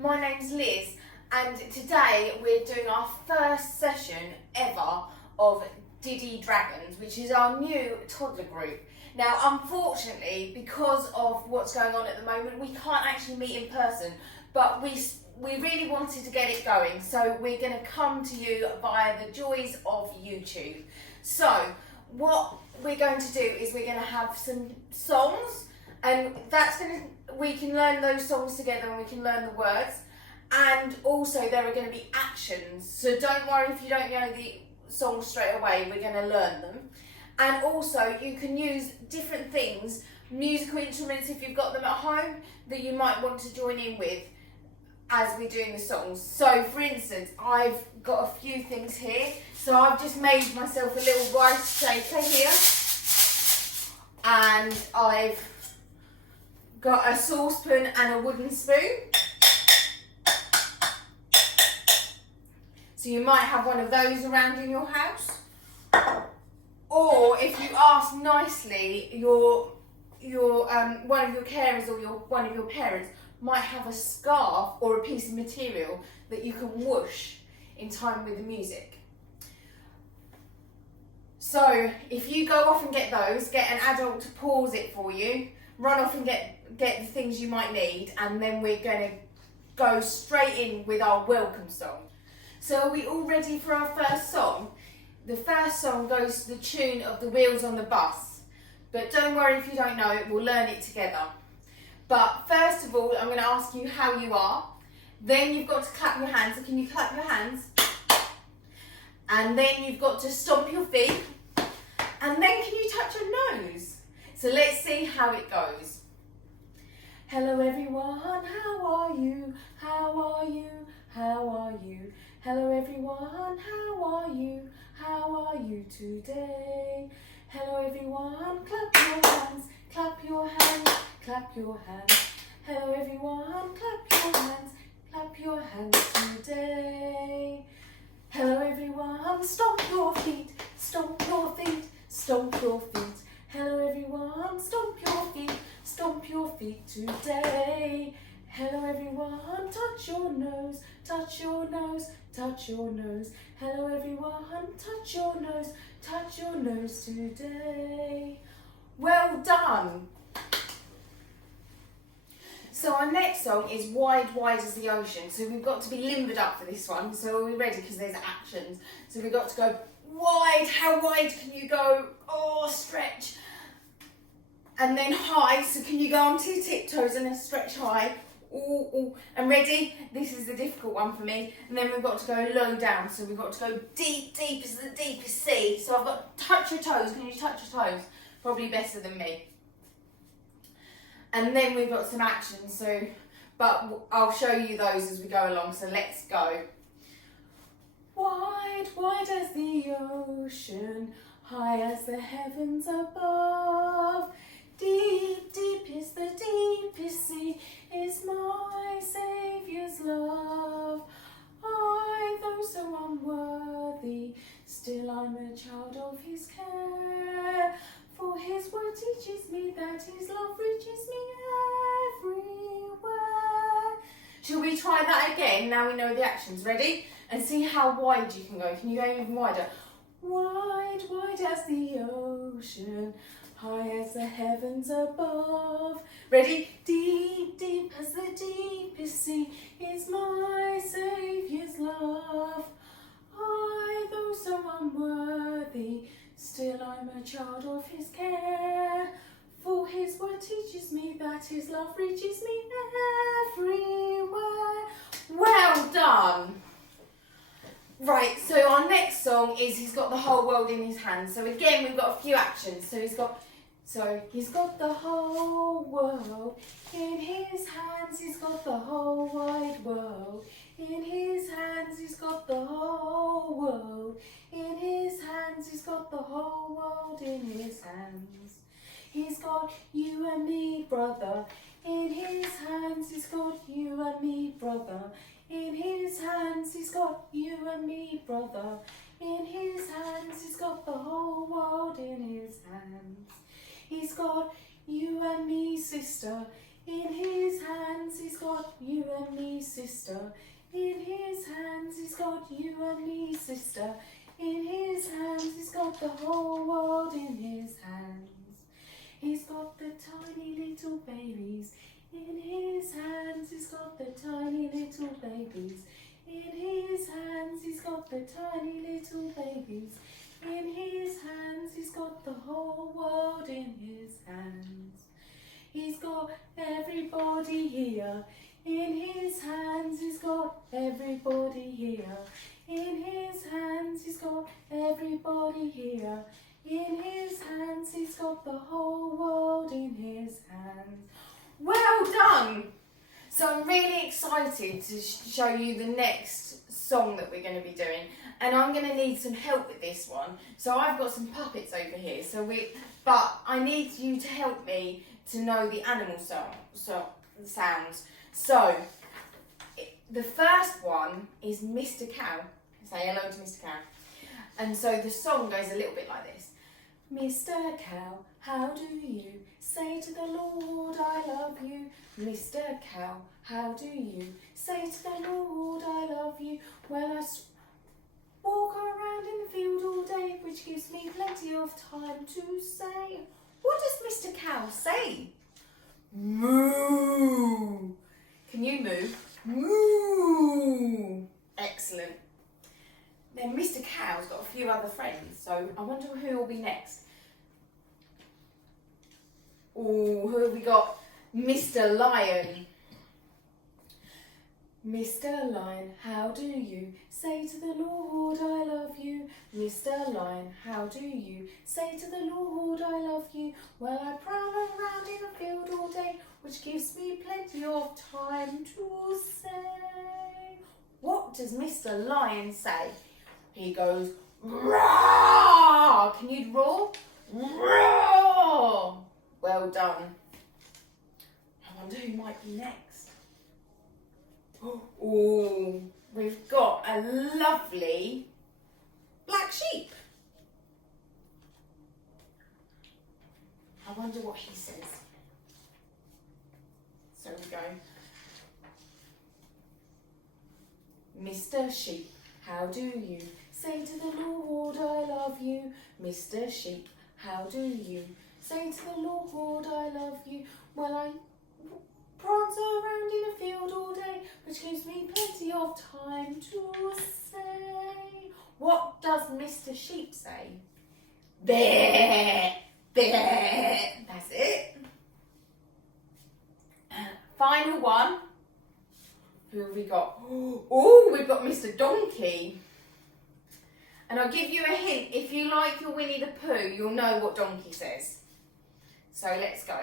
My name's Liz, and today we're doing our first session ever of Diddy Dragons, which is our new toddler group. Now, unfortunately, because of what's going on at the moment, we can't actually meet in person, but we really wanted to get it going, so we're going to come to you via the joys of YouTube. So, what we're going to do is we're going to have some songs, and we can learn those songs together and we can learn the words, and also there are going to be actions, so don't worry if you don't know the songs straight away, we're going to learn them. And also you can use different things, musical instruments if you've got them at home, that you might want to join in with as we're doing the songs. So for instance, I've got a few things here, so I've just made myself a little rice shaker here, and I've got a saucepan and a wooden spoon. So you might have one of those around in your house. Or if you ask nicely, one of your carers or one of your parents might have a scarf or a piece of material that you can whoosh in time with the music. So if you go off and get those, get an adult to pause it for you, run off and get the things you might need, and then we're going to go straight in with our welcome song. So are we all ready for our first song? The first song goes to the tune of The Wheels on the Bus. But don't worry if you don't know it, we'll learn it together. But first of all, I'm going to ask you how you are. Then you've got to clap your hands. So can you clap your hands? And then you've got to stomp your feet. And then can you touch your nose? So let's see how it goes. Hello everyone, how are you? How are you? How are you? Hello everyone, how are you? How are you today? Hello everyone, clap your hands, clap your hands, clap your hands. Hello everyone, clap your hands today. Hello everyone, stomp your feet, stomp your feet, stomp your feet. Hello everyone, stomp your feet today. Hello everyone, touch your nose, touch your nose, touch your nose. Hello everyone, touch your nose today. Well done. So our next song is Wide, Wide as the Ocean. So we've got to be limbered up for this one. So are we ready? Because there's actions. So we've got to go wide. How wide can you go? Oh, stretch. And then high. So can you go onto your tiptoes and then stretch high? Ooh, ooh. And ready? This is the difficult one for me. And then we've got to go low down. So we've got to go deep, deep as the deepest sea. So I've got to touch your toes. Can you touch your toes? Probably better than me. And then we've got some actions. But I'll show you those as we go along. So let's go. Wide, wide as the ocean, high as the heavens above. Deep, deep is the deepest sea, is my Saviour's love. I, though so unworthy, still I'm a child of his care. For his word teaches me that his love reaches me everywhere. Shall we try that again? Now we know the actions. Ready? And see how wide you can go. Can you go even wider? Wide, wide as the ocean, high as the heavens above. Ready? Deep, deep as the deepest sea, is my Saviour's love. I, though so unworthy, still I'm a child of his care. For his word teaches me that his love reaches me everywhere. Well done. Right, so our next song is He's Got the Whole World in His Hands. So again, we've got a few actions. So he's got the whole world in his hands. He's got the whole wide world in his hands. He's got the whole world in his hands. He's got the whole world in his hands. He's got you and me, brother, in his hands. He's got you and me, brother, in his hands. He's got you and me, brother, in his hands. He's got the whole world in his hands. He's got you and me, sister, in his hands. He's got got you and me, sister. In his hands he's got you and me, sister. In his hands he's got the whole world in his hands. He's got the tiny little babies. In his hands he's got the tiny little babies. In his hands he's got the tiny little babies. In his hands he's got the whole world in his hands. He's got everybody here. In his hands he's got everybody here. In his hands he's got everybody here. In his hands he's got the whole world in his hands. Well done! So I'm really excited to show you the next song that we're going to be doing, and I'm going to need some help with this one. So I've got some puppets over here, but I need you to help me to know the animal sounds. So the first one is Mr. Cow. Say hello to Mr. Cow. And so the song goes a little bit like this. Mr. Cow, how do you say to the Lord I love you? Mr. Cow, how do you say to the Lord I love you? Well, I walk around in the field all day, which gives me plenty of time to say. What does Mr. Cow say? Moo. Can you move? Moo. Excellent. Then Mr. Cow's got a few other friends, so I wonder who will be next. Oh, who have we got? Mr. Lion. Mr. Lion, how do you say to the Lord I love you? Mr. Lion, how do you say to the Lord I love you? Well, I prowl around in the field all day, which gives me plenty of time to say. What does Mr. Lion say? He goes, roar! Can you roar? Roar! Well done. I wonder who might be next. Oh, we've got a lovely black sheep. I wonder what he says. So we go. Mr. Sheep, how do you say to the Lord I love you? Mr. Sheep, how do you say to the Lord I love you? Well, I prance around in a field all day, which gives me plenty of time to say. What does Mr. Sheep say? There, there. That's it. Final one. Who have we got? Oh, we've got Mr. Donkey. And I'll give you a hint. If you like your Winnie the Pooh, you'll know what Donkey says. So let's go.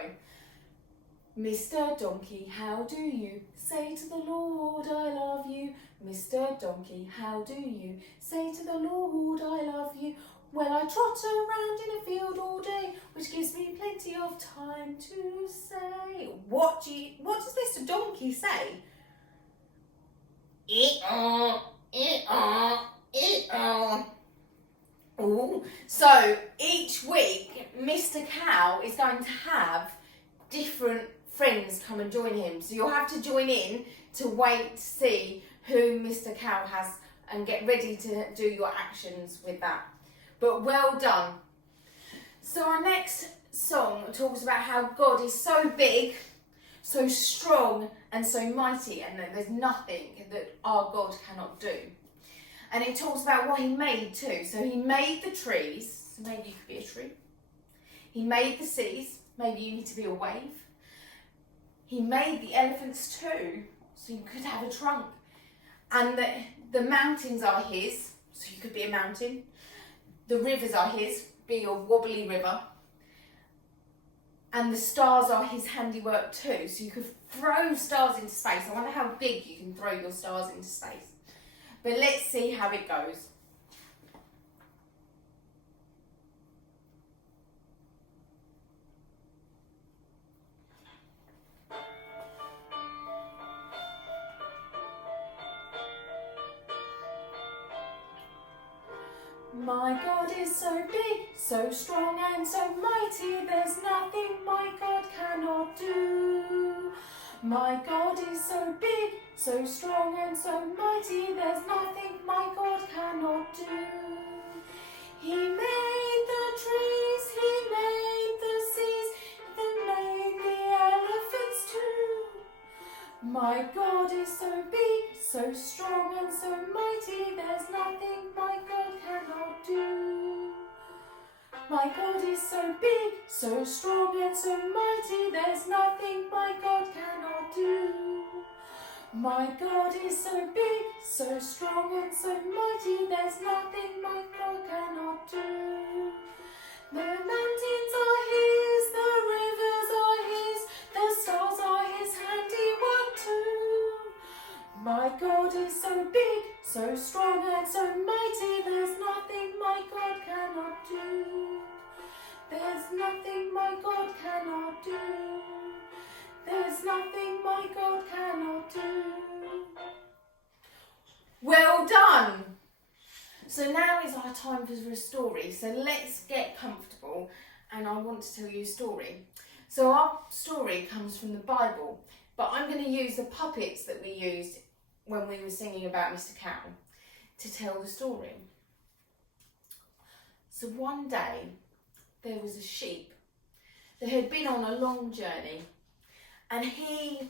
Mr. Donkey, how do you say to the Lord I love you? Mr. Donkey, how do you say to the Lord I love you? Well, I trot around in a field all day, which gives me plenty of time to say. What does Mr. Donkey say? Ooh. So each week, Mr. Cow is going to have different friends come and join him. So you'll have to join in to wait to see who Mr. Cow has and get ready to do your actions with that. But well done. So our next song talks about how God is so big, so strong and so mighty, and that there's nothing that our God cannot do. And it talks about what he made too. So he made the trees, so maybe you could be a tree. He made the seas, maybe you need to be a wave. He made the elephants too, so you could have a trunk. And the mountains are his, so you could be a mountain. The rivers are his, be a wobbly river. And the stars are his handiwork too, so you could throw stars into space. I wonder how big you can throw your stars into space. But let's see how it goes. My God is so big, so strong and so mighty, there's nothing my God cannot do. My God is so big, so strong and so mighty, there's nothing my God cannot do. He made the trees, he made the seas, then made the elephants too. My God is so big, so strong and so mighty, there's nothing my God cannot do. My God is so big, so strong and so mighty, there's nothing my God cannot do. My God is so big, so strong and so mighty, there's nothing my God cannot do. The mountains are his, the rivers are his, the stars are his handiwork too. My God is so big, so strong and so mighty, there's nothing my God cannot do. There's nothing my God cannot do. There's nothing my God cannot do. Well done! So now is our time for a story. So let's get comfortable and I want to tell you a story. So our story comes from the Bible, but I'm going to use the puppets that we used when we were singing about Mr. Cow to tell the story. So one day there was a sheep that had been on a long journey and he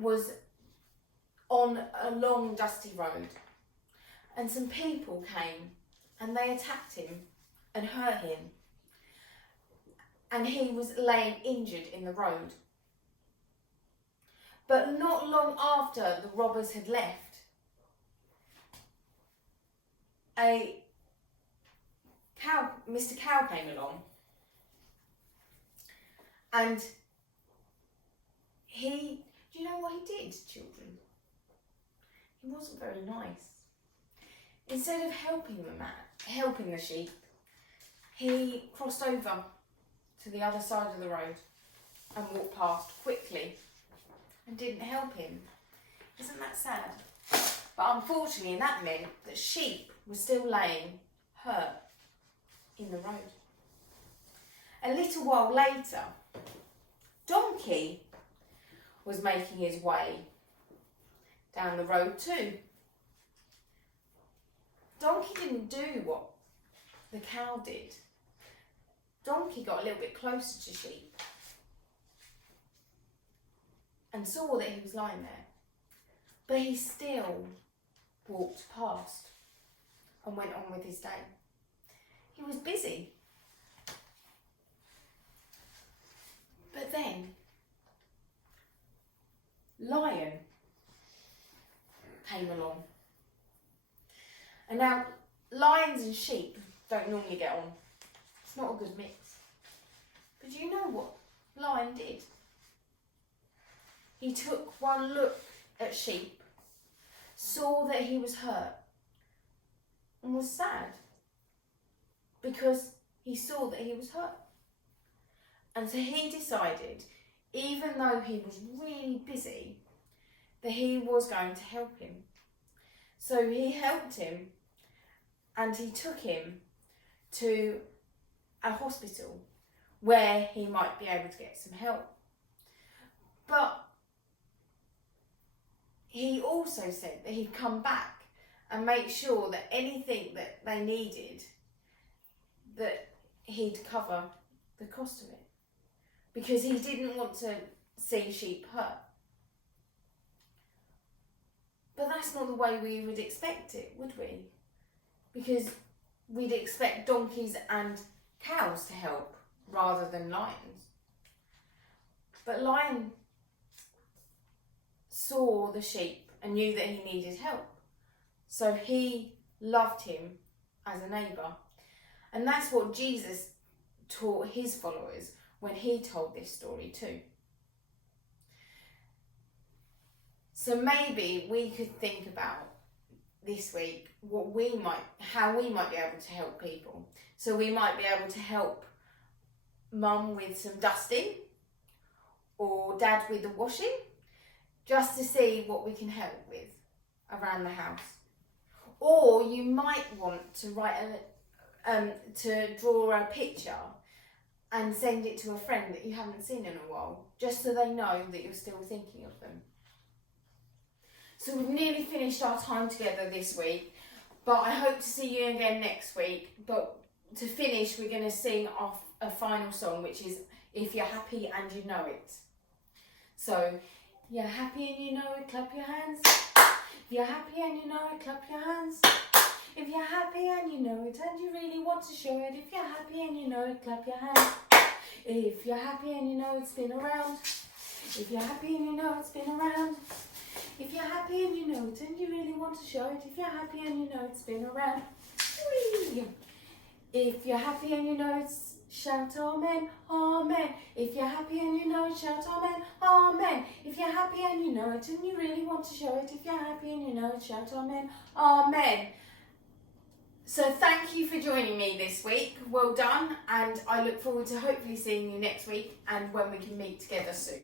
was on a long dusty road and some people came and they attacked him and hurt him and he was laying injured in the road. But not long after the robbers had left, Mr. Cow came along and do you know what he did, children? He wasn't very nice. Instead of helping the sheep, he crossed over to the other side of the road and walked past quickly and didn't help him. Isn't that sad? But unfortunately that meant that sheep were still laying hurt in the road. A little while later, Donkey was making his way down the road too. Donkey didn't do what the cow did. Donkey got a little bit closer to sheep and saw that he was lying there, but he still walked past and went on with his day. He was busy. But then, Lion came along. And now, lions and sheep don't normally get on. It's not a good mix. But do you know what Lion did? He took one look at sheep, saw that he was hurt, and was sad because he saw that he was hurt. And so he decided, even though he was really busy, that he was going to help him. So he helped him and he took him to a hospital where he might be able to get some help. But he also said that he'd come back and make sure that anything that they needed, that he'd cover the cost of it, because he didn't want to see sheep hurt. But that's not the way we would expect it, would we? Because we'd expect donkeys and cows to help rather than lions. But Lion saw the sheep and knew that he needed help. So he loved him as a neighbour. And that's what Jesus taught his followers when he told this story too. So maybe we could think about this week how we might be able to help people. So we might be able to help Mum with some dusting or Dad with the washing, just to see what we can help with around the house. Or you might want to to draw a picture and send it to a friend that you haven't seen in a while, just so they know that you're still thinking of them. So we've nearly finished our time together this week, but I hope to see you again next week. But to finish, we're going to sing off a final song, which is If You're Happy and You Know It. So, if you're happy and you know it, clap your hands. If you're happy and you know it, clap your hands. If you're happy and you know it and you really want to show it, if you're happy and you know it, clap your hands. If you're happy and you know it's been around. If you're happy and you know it's been around. If you're happy and you know it and you really want to show it, if you're happy and you know it's been around. Whee! If you're happy and you know it's, shout amen, amen. If you're happy and you know it, shout amen, amen. If you're happy and you know it and you really want to show it, if you're happy and you know it, shout amen, amen. So thank you for joining me this week. Well done, and I look forward to hopefully seeing you next week and when we can meet together soon.